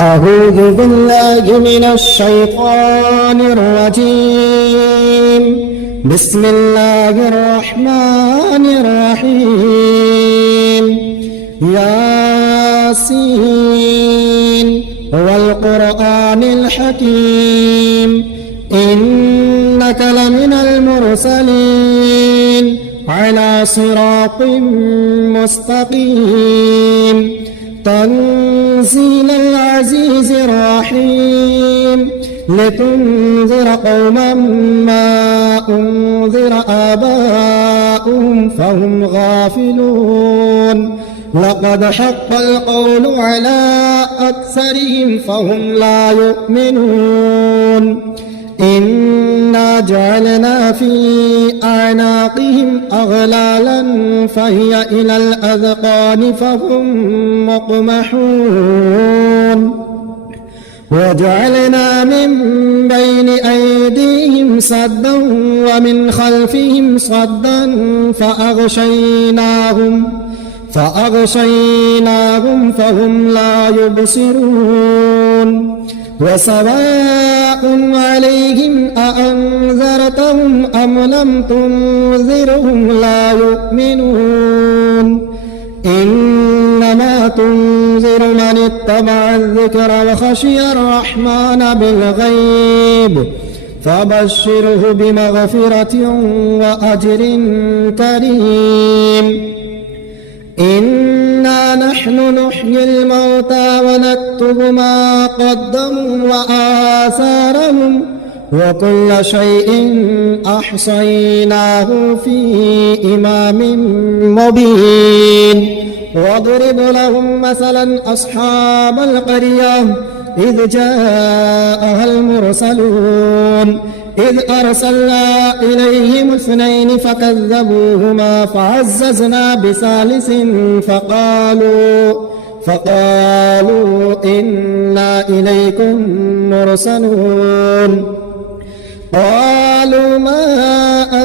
أعوذ بالله من الشيطان الرجيم. بسم الله الرحمن الرحيم. ياسين والقرآن الحكيم إنك لمن المرسلين على صراط مستقيم تنزيل العزيز الرحيم لتنذر قوما ما أنذر آباؤهم فهم غافلون لقد حق القول على أكثرهم فهم لا يؤمنون إنا جعلنا في أعناقهم أغلالا فهي إلى الأذقان فهم مقمحون وجعلنا من بين أيديهم سدا ومن خلفهم صدا فأغشيناهم فهم لا يبصرون وسواء عليهم أأنذرتهم أم لم تنذرهم لا يؤمنون إنما تنذر من اتبع الذكر وخشي الرحمن بالغيب فبشره بمغفرة وأجر كريم. إنا نحن نحيي الموتى ونكتب ما قدموا وآثارهم وكل شيء أحصيناه في إمام مبين. واضرب لهم مثلا أصحاب القرية إذ جاءها المرسلون إذ أرسلنا إليهم اثنين فكذبوهما فعززنا بثالث فقالوا إنا إليكم مرسلون قالوا ما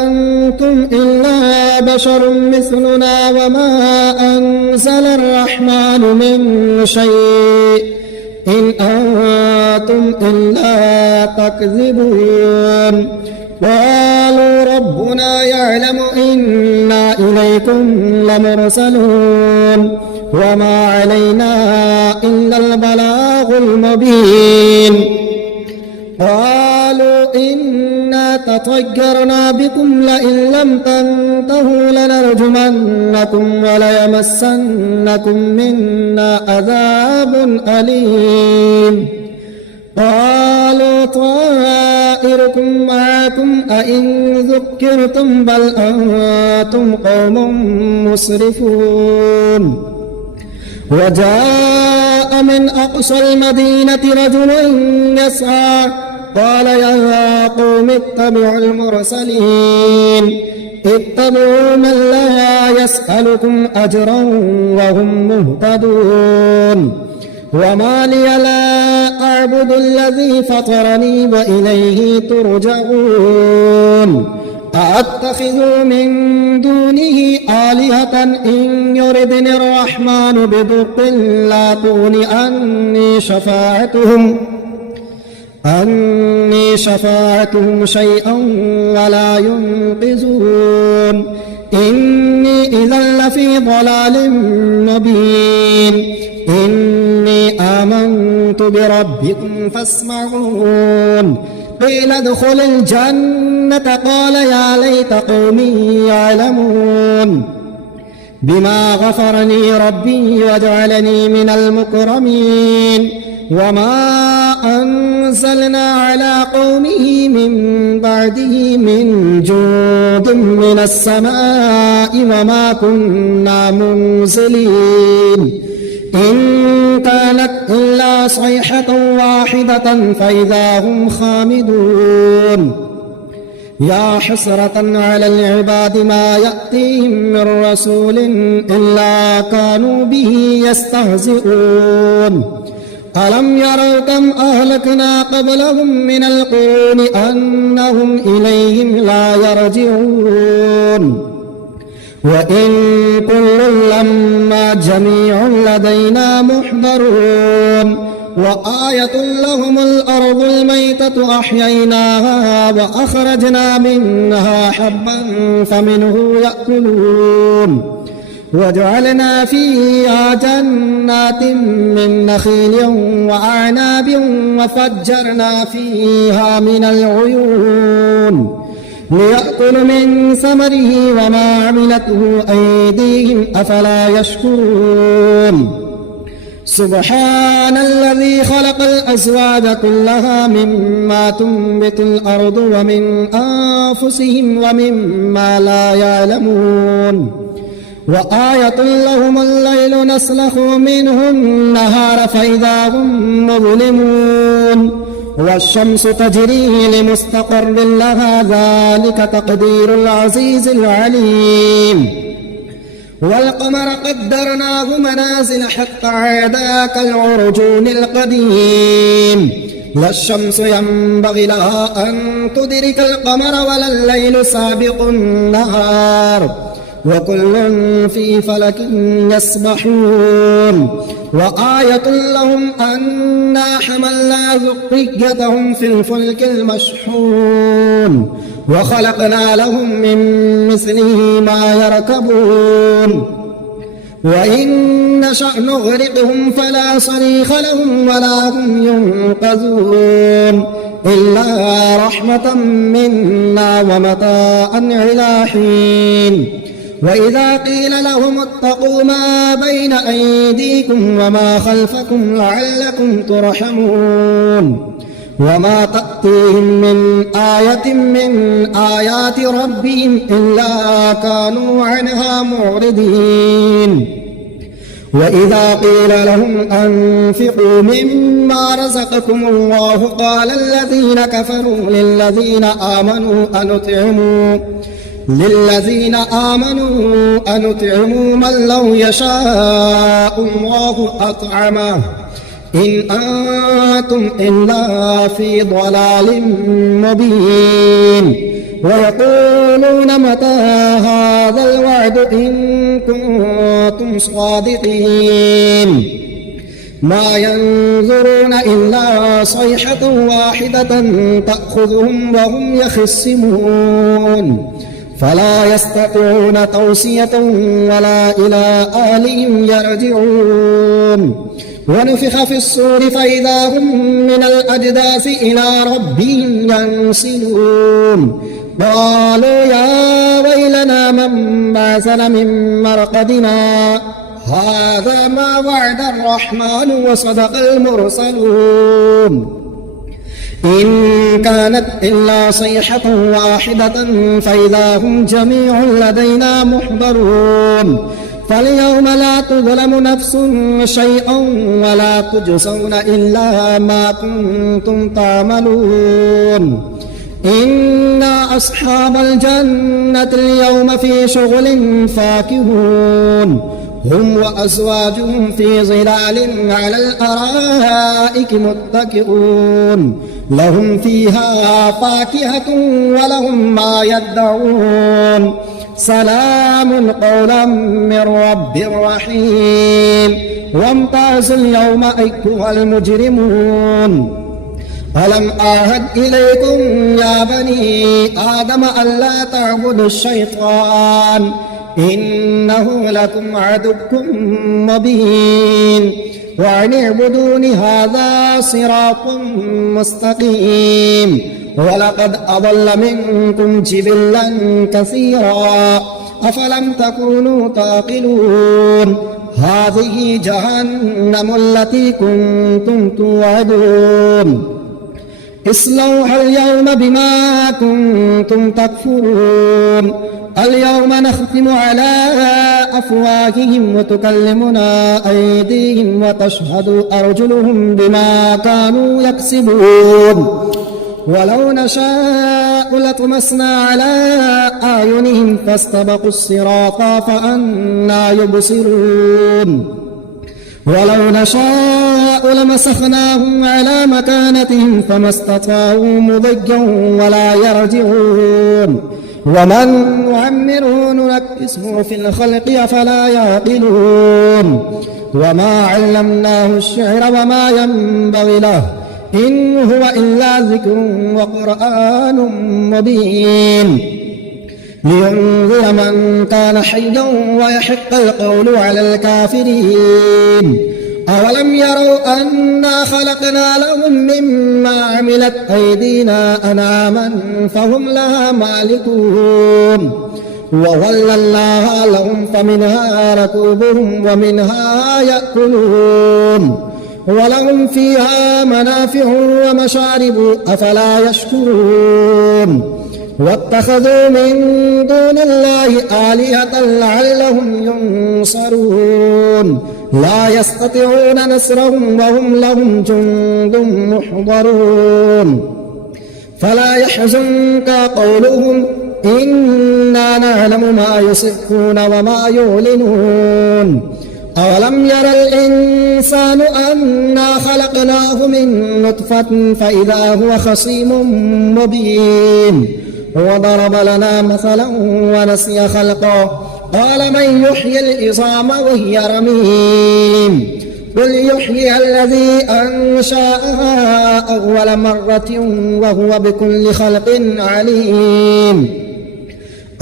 أنتم إلا بشر مثلنا وما أنزل الرحمن من شيء إن أنتم إلا تكذبون قالوا ربنا يعلم إنا إليكم لمرسلون وما علينا إلا البلاغ المبين. قالوا إنا تطيرنا بكم لئن لم تنتهوا لنرجمنكم وليمسنكم منا عذاب أليم. قالوا طائركم معكم أئن ذكرتم بل أنتم قوم مسرفون. وجاء من أقصى المدينة رجل يسعى قال يا قوم اتبعوا المرسلين اتبعوا من لا يسألكم أجرا وهم مهتدون. وما لي لا أعبد الذي فطرني وإليه ترجعون. أأتخذ من دونه آلهة إن يردني الرحمن بضر لا تغن عني شفاعتهم شيئا ولا ينقذون. إني إذا لفي ضلال مبين. إني آمنت بربكم فاسمعون. قيل ادخل الجنة قال يا ليت قومي يعلمون بما غفرني ربي وجعلني من المكرمين. وما أنزلنا على قومه من بعده من جود من السماء وما كنا منزلين. إن كانت إلا صيحة واحدة فإذا هم خامدون. يا حسرة على العباد ما يأتيهم من رسول إلا كانوا به يستهزئون. ألم يروا كم أهلكنا قبلهم من القرون أنهم إليهم لا يرجعون. وإن كل لما جميع لدينا محضرون وآية لهم الأرض الميتة أحييناها وأخرجنا منها حبا فمنه يأكلون وجعلنا فيها جنات من نخيل وأعناب وفجرنا فيها من العيون ليأكلوا من ثمره وما عملته أيديهم أفلا يشكرون سبحان الذي خلق الأزواج كلها مما تنبت الأرض ومن أنفسهم ومما لا يعلمون وآية لهم الليل نسلخ منه النهار فإذا هم مظلمون والشمس تجري لمستقر لها ذلك تقدير العزيز العليم والقمر قدرناه منازل حتى عاد كالعرجون القديم لا الشمس ينبغي لها أن تدرك القمر ولا الليل سابق النهار وكل في فلك يسبحون وآية لهم أنا حملنا ذريتهم في الفلك المشحون وخلقنا لهم من مثله ما يركبون وإن نشأ نغرقهم فلا صريخ لهم ولا هم ينقذون إلا رحمة منا ومتاعا إلى حين وإذا قيل لهم اتقوا ما بين أيديكم وما خلفكم لعلكم ترحمون وما تأتيهم من آية من آيات ربهم إلا كانوا عنها معرضين وإذا قيل لهم أنفقوا مما رزقكم الله قال الذين كفروا للذين آمنوا أنطعموا من لو يشاء الله أطعمه إن أنتم إلا في ضلال مبين ويقولون متى هذا الوعد إن كنتم صادقين ما ينظرون إلا صيحة واحدة تأخذهم وهم يخصمون فلا يستطيعون توصية ولا إلى أهلهم يرجعون ونفخ في الصور فإذا هم من الأجداث إلى ربهم ينسلون قالوا يا ويلنا من بعثنا من مرقدنا هذا ما وعد الرحمن وصدق المرسلون إن كانت إلا صيحة واحدة فإذا هم جميع لدينا محضرون فاليوم لا تظلم نفس شيئا ولا تجزون إلا ما كنتم تعملون إنا أصحاب الجنة اليوم في شغل فاكهون هم وأزواجهم في ظلال على الأرائك متكئون لهم فيها فاكهة ولهم ما يدعون سلام قولا من رب رحيم وامتازوا اليوم أيها المجرمون ألم أعهد إليكم يا بني آدم ألا تعبدوا الشيطان إنه لكم عدو مبين وأن اعبدون هذا صراط مستقيم ولقد أضل منكم جبلا كثيرا أفلم تكونوا تعقلون هذه جهنم التي كنتم توعدون اصلوها اليوم بما كنتم تكفرون اليوم نختم على أفواههم وتكلمنا أيديهم وتشهد أرجلهم بما كانوا يكسبون ولو نشاء لطمسنا على أعينهم فاستبقوا الصراط فأنى يبصرون ولو نشاء لمسخناهم على مكانتهم فما استطاعوا مضيا ولا يرجعون ومن نعمره ننكسه في الخلق أفلا يعقلون وما علمناه الشعر وما ينبغي له إن هو إلا ذكر وقرآن مبين لينذر من كان حيا ويحق القول على الكافرين أولم يروا أنا خلقنا لهم مما عملت أيدينا أنعاما فهم لها مالكون وظللناها لهم فمنها ركوبهم ومنها يأكلون ولهم فيها منافع ومشارب أفلا يشكرون واتخذوا من دون الله آلهة لعلهم ينصرون لا يستطيعون نصرهم وهم لهم جند محضرون فلا يحزنك قولهم إنا نعلم ما يسرون وما يعلنون أولم ير الإنسان أنا خلقناه من نطفة فإذا هو خصيم مبين وضرب لنا مثلا ونسي خلقه قال من يحيي العظام وهي رميم قل يحييها الذي أنشأها أول مرة وهو بكل خلق عليم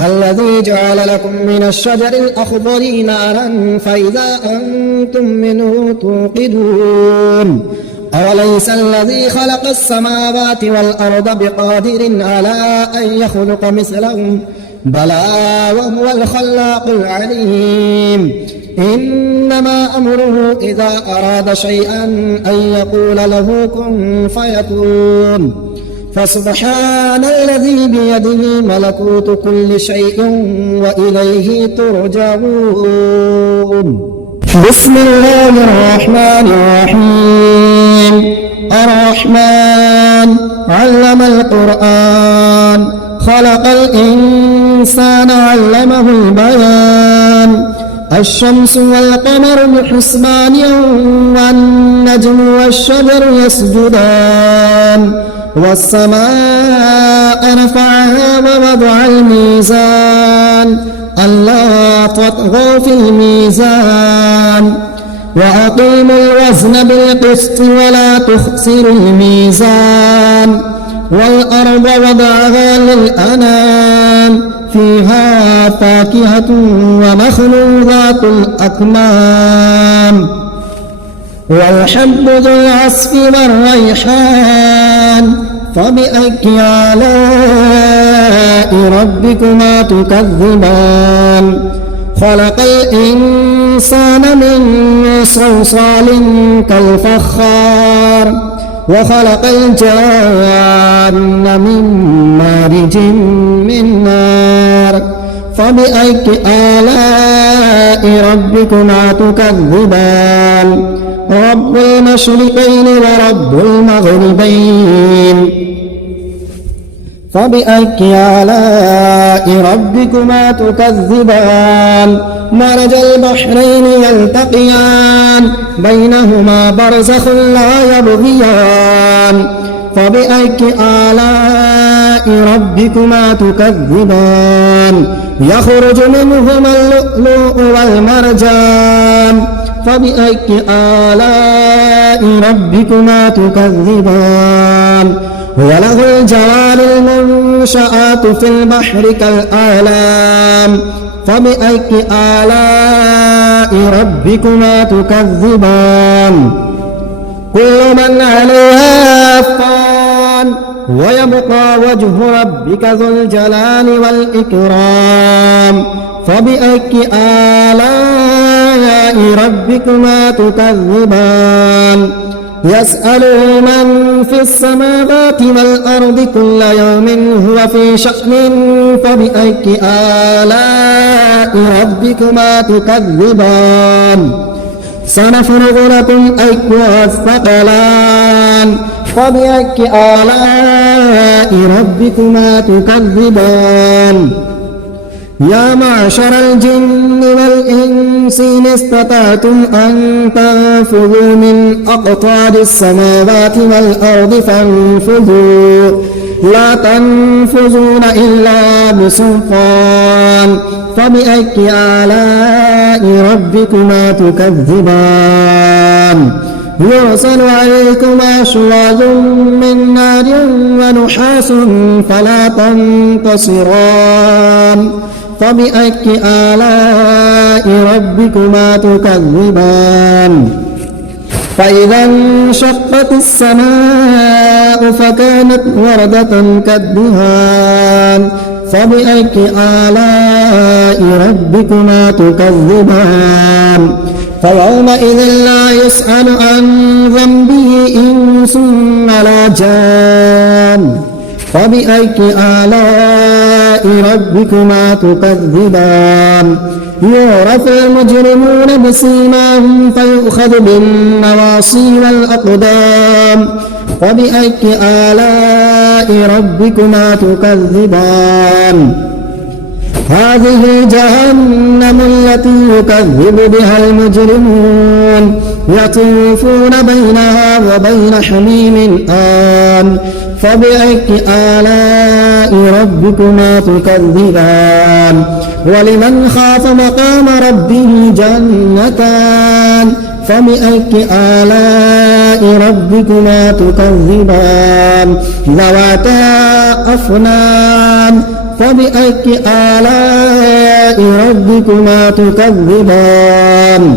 الذي جعل لكم من الشجر الأخضر نارا فإذا أنتم منه توقدون أوليس الذي خلق السماوات والأرض بقادر على أن يخلق مثلهم بلى وهو الخلاق العليم إنما أمره إذا أراد شيئا أن يقول له كن فيكون فسبحان الذي بيده ملكوت كل شيء وإليه ترجعون بسم الله الرحمن الرحيم الرحمن علم القرآن خلق الإنسان علمه البيان الشمس والقمر بحسبان والنجم والشجر يسجدان والسماء رفعها ووضع الميزان ألا تطغوا في الميزان وأقيموا الوزن بالقسط ولا تخسروا الميزان والأرض وضعها للأنام فيها فاكهة ونخل ذات الأكمام والحب ذو العصف والريحان فبأي آلاء ربكما تكذبان خلق الإنسان من صلصال كالفخار وخلق الجان من مارج من نار فبأي آلاء ربكما تكذبان رب المشرقين ورب المغربين فبأي آلاء ربكما تكذبان مرج البحرين يلتقيان بينهما برزخ لا يبغيان فبأي آلاء ربكما تكذبان يخرج منهما اللؤلؤ والمرجان فبأي آلاء ربكما تكذبان وله الجوار المنشآت في البحر كالأعلام فبأي آلاء ربكما تكذبان كل من عليها فان ويبقى وجه ربك ذو الجلال والإكرام فبأي آلاء ربكما تكذبان يسأله من في السماوات والأرض كل يوم هو في شأن فبأي آلاء ربكما تكذبان سنفرغ لكم أيها الثقلان فبأي آلاء ربكما تكذبان يا معشر الجن والإنس إن استطعتم أن تنفذوا من أقطار السماوات والأرض فانفذوا لا تنفذون إلا بسلطان فبأي آلاء ربكما تكذبان يرسل عليكما شواظ من نار ونحاس فلا تنتصران فبأي آلاء ربكما تكذبان فإذا انشقت السماء فكانت وردة كالدهان فبأي آلاء ربكما تكذبان فيومئذ لا يسأل عن ذنبه إنس ولا جان فبأي آلاء ربكما تكذبان يعرف المجرمون بسيماهم فيؤخذ بالنواصي والأقدام فبأي آلاء ربكما تكذبان هذه جهنم التي يكذب بها المجرمون يطوفون بينها وبين حميم آن فبأي آلاء ربكما تكذبان ولمن خاف مقام ربه جنتان فبأي آلاء ربكما تكذبان ذواتا أفنان فبأي آلاء ربكما تكذبان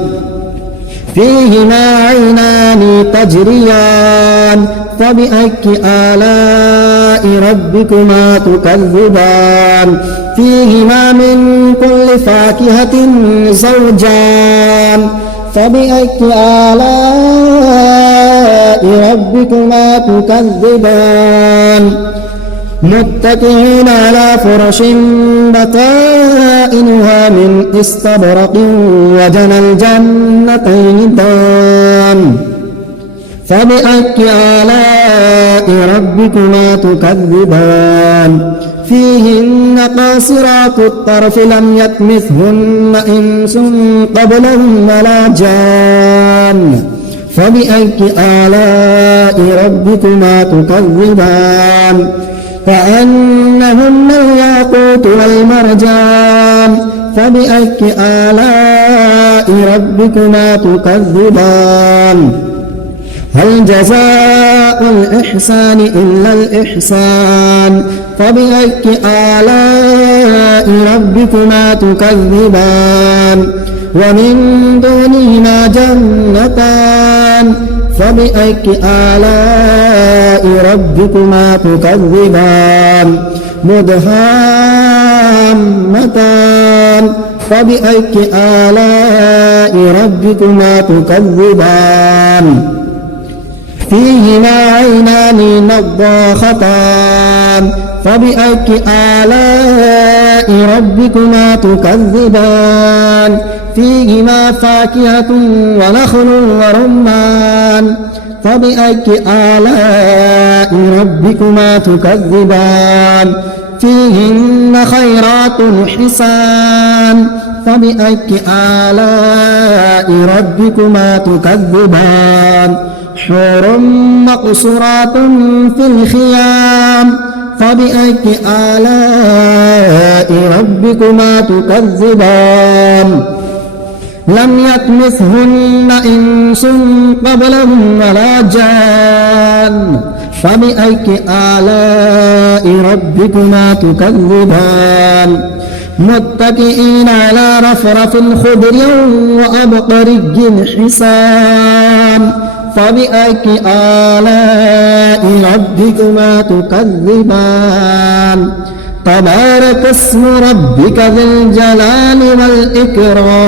فيهما عينان تجريان فبأي آلاء ربكما تكذبان فيهما من كل فاكهة زوجان فبأي آلاء ربكما تكذبان متكئين على فرش بطائنها من استبرق وجنى الجنتين دان فبأي آلاء ربكما تكذبان فيهن قاصرات الطرف لم يطمثهن إنس قبلهم ولا جان فبأي آلاء ربكما تكذبان كأنهن الياقوت والمرجان فبأي آلاء ربكما تكذبان هل جزاء الإحسان إلا الإحسان فبأي آلاء ربكما تكذبان ومن دونهما جنتان فبأي آلاء ربكما تكذبان مدهامتان فبأي آلاء ربكما تكذبان فيهما عينان نضاختان فبأي آلاء ربكما تكذبان فيهما فاكهة ونخل ورمان فبأي آلاء ربكما تكذبان فيهن خيرات حسان فبأي آلاء ربكما تكذبان حور مقصورات في الخيام فبأي آلاء ربكما تكذبان لم يطمثهن إنس قبلهم ولا جان فبأي آلاء ربكما تكذبان متكئين على رفرف خضر وأبقري حسان فبأي آلاء ربكما تكذبان تبارك اسم ربك ذي الجلال والإكرام